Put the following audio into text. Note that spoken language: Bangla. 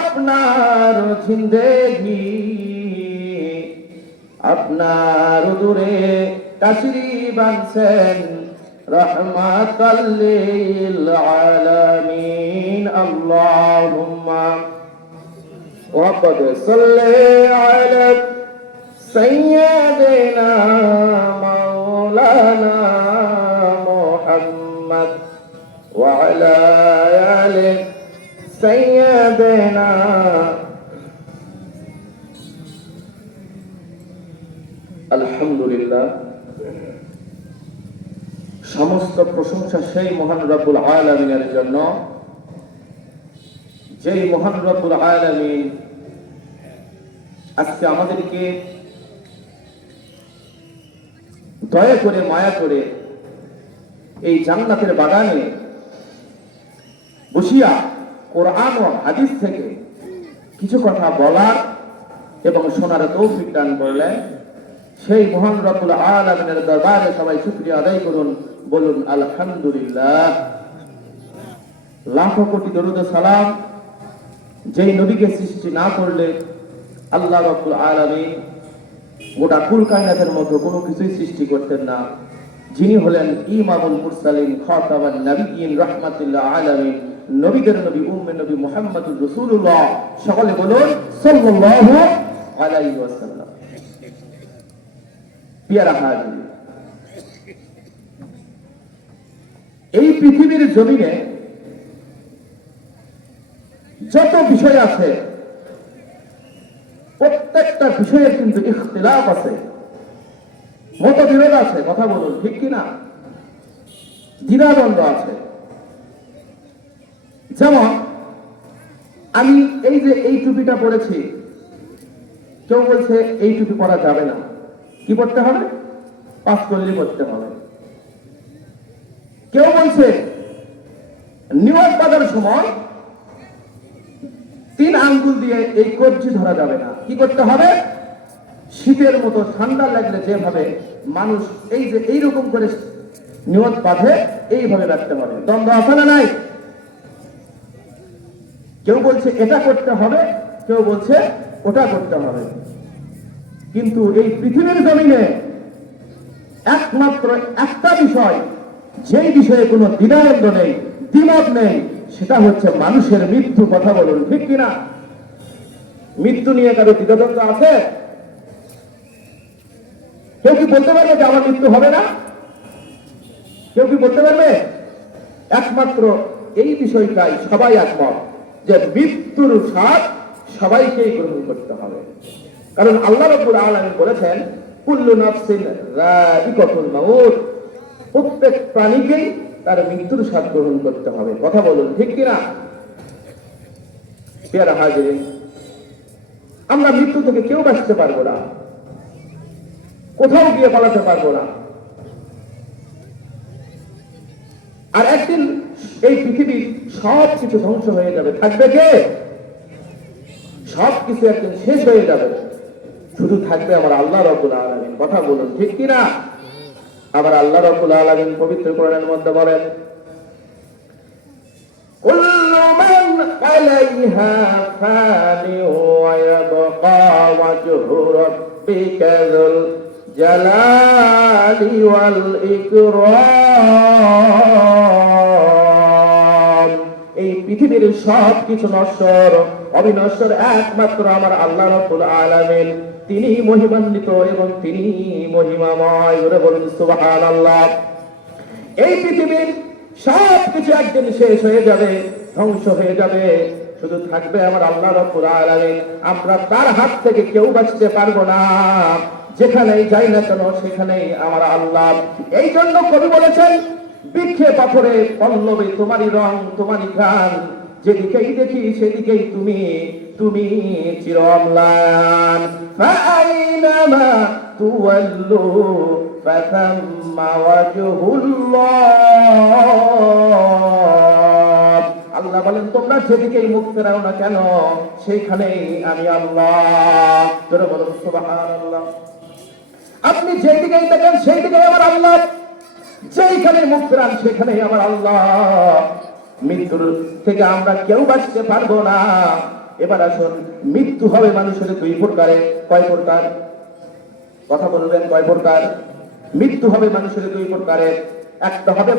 আপনার জিন্দেগি আপনার দূরে তাশরীফ আনছেন রহমাতাল লিল আলামিন। আল্লাহুম্মা ওয়াকাদ সাল্লি আলা সাইয়্যিদিনা মাওলানা মুহাম্মদ ওয়া আলা আলি সাইয়্যিদিনা। আলহামদুলিল্লাহ, সমস্ত প্রশংসা সেই মহান রব্বুল আলামিনের জন্য, যেই মহান রব্বুল আলামিন আজকে আমাদেরকে দয়া করে মায়া করে এই জান্নাতের বাগানে বসিয়া কোরআন ও হাদিস থেকে কিছু কথা বলার এবং শোনার তৌফিক দান করলেন। সেই মহান রব্বুল আলামিনের দরবারে সবাই শুকরিয়া আদায় করুন, বলুন আলহামদুলিল্লাহ। লাখো কোটি দরুদ ও সালাম যেই নবীকে সৃষ্টি না করলে আল্লাহ রব্বুল আলামিন গোটা কুল কায়নাতের মতো কোনো কিছুই সৃষ্টি করতেন না, যিনি হলেন ইমামুল মুরসালিন খাতামান নবিয়্যিন রাহমাতুল্লিল আলামিন, নবীদের নবী উম্মে নবী মুহাম্মদুর রাসূলুল্লাহ। সকলে বলুন সাল্লাল্লাহু আলাইহি ওয়াসাল্লাম। পিয়ারা হাজির, এই পৃথিবীর জমিনে যত বিষয় আছে প্রত্যেকটা বিষয়ের কিন্তু ইখতিলাফ আছে, মতবিরোধ আছে। কথা বলুন ঠিক কিনা? দ্বিধাদ্বন্দ্ব আছে। যেমন আমি এই যে এই টুপিটা পরেছি, কেউ বলছে এই টুপি পরা যাবে না, কি করতে হবে? পাঁচকল্লি করতে হবে। কেউ বলছে নিয়ত বাঁধার সময় 3 আঙ্গুল দিয়ে এই কবজি ধরা যাবে না, কি করতে হবে? শীতের মতো ঠান্ডা লাগলে যেভাবে মানুষ এই যে এইরকম করে নিয়ত বাঁধে, এইভাবে রাখতে হবে। দ্বন্দ্ব আছে না নাই? কেউ বলছে এটা করতে হবে, কেউ বলছে ওটা করতে হবে। কিন্তু এই পৃথিবীর জমিনে একমাত্র একটা বিষয়, যেই বিষয়ে কোনো দ্বিধাদ্বন্দ্ব নেই, দ্বিমত নেই, সেটা হচ্ছে মানুষের মৃত্যু। কথা বলুন ঠিক কিনা? মৃত্যু নিয়ে কারো দ্বিধাদ্বন্দ্ব আছে? কেউ কি বলতে পারবে যে আমার মৃত্যু হবে না? কেউ কি বলতে পারবে? একমাত্র এই বিষয়টাই সবাই একমত যে মৃত্যুর স্বাদ সবাইকেই গ্রহণ করতে হবে। কারণ আল্লাহ রাব্বুল আলামিন বলেছেন কুল্লু নাফসিন যায়িকাতুল মাউত, প্রত্যেক প্রাণীকেই তার মৃত্যুর স্বাদ গ্রহণ করতে হবে। কথা বলুন ঠিক কিনা? প্রিয় হাজিরিন, আমরা মৃত্যু থেকে কেউ বাঁচতে পারবো না, কোথাও গিয়ে পালাতে পারবো না। আর একদিন এই পৃথিবীর সব কিছু ধ্বংস হয়ে যাবে, থাকবে কে? সব কিছু একদিন শেষ হয়ে যাবে, শুধু থাকবে আমার আল্লাহ রাব্বুল আলামিন। কথা বলুন ঠিক কিনা? আবার আল্লাহ রাব্বুল আলামিন পবিত্র কোরআনের মধ্যে বলেন কুল্লু মান আলাইহা ফানি ওয়া ইয়াবকা ওয়াজহু রাব্বিকা যুল জালালি ওয়াল ইকরাম। এই পৃথিবীর সব কিছু নশ্বর, অবিনশ্বর একমাত্র আমার আল্লাহ রাব্বুল আলামিন। তিনি মহিমান্বিত এবং তিনি মহিমাময়। ওরে বলুন সুবহানাল্লাহ। এই পৃথিবীর সব কিছু একদিন শেষ হয়ে যাবে, ধ্বংস হয়ে যাবে, শুধু থাকবে আমার আল্লাহ রাব্বুল আলামিন। আমরা তার হাত থেকে কেউ বাঁচতে পারবো না, যেখানেই যাই না কেন সেখানেই আমার আল্লাহ। এই জন্য কবি বলেছেন বৃক্ষে পাথরে পল্লবে তোমারই রং তোমারই ঘ্রাণ, যেদিকেই দেখি সেদিকেই তুমি, তুমি চির অম্লান। ফাআইনামা তুওয়াল্লু ফাসাম্মা ওয়াজহুল্লাহ। আল্লাহ বলেন তোমরা যেদিকেই মুখ ফেরাও না কেন সেইখানেই আমি আল্লাহ। তোরা বলো সুবহানাল্লাহ। আপনি যেদিকেই দেখেন সেই দিকেই আমার আল্লাহ, যেইখানে মুখ ফেরান সেখানেই আমার আল্লাহ। মৃত্যুর থেকে আমরা কেউ বাঁচতে পারবো না, এবার আসুন, মৃত্যু হবে মানুষের দুই প্রকারে। কয় প্রকার? কথা বলবেন, কয় প্রকার? মৃত্যু হবে মানুষের দুই প্রকারে। একটা হবে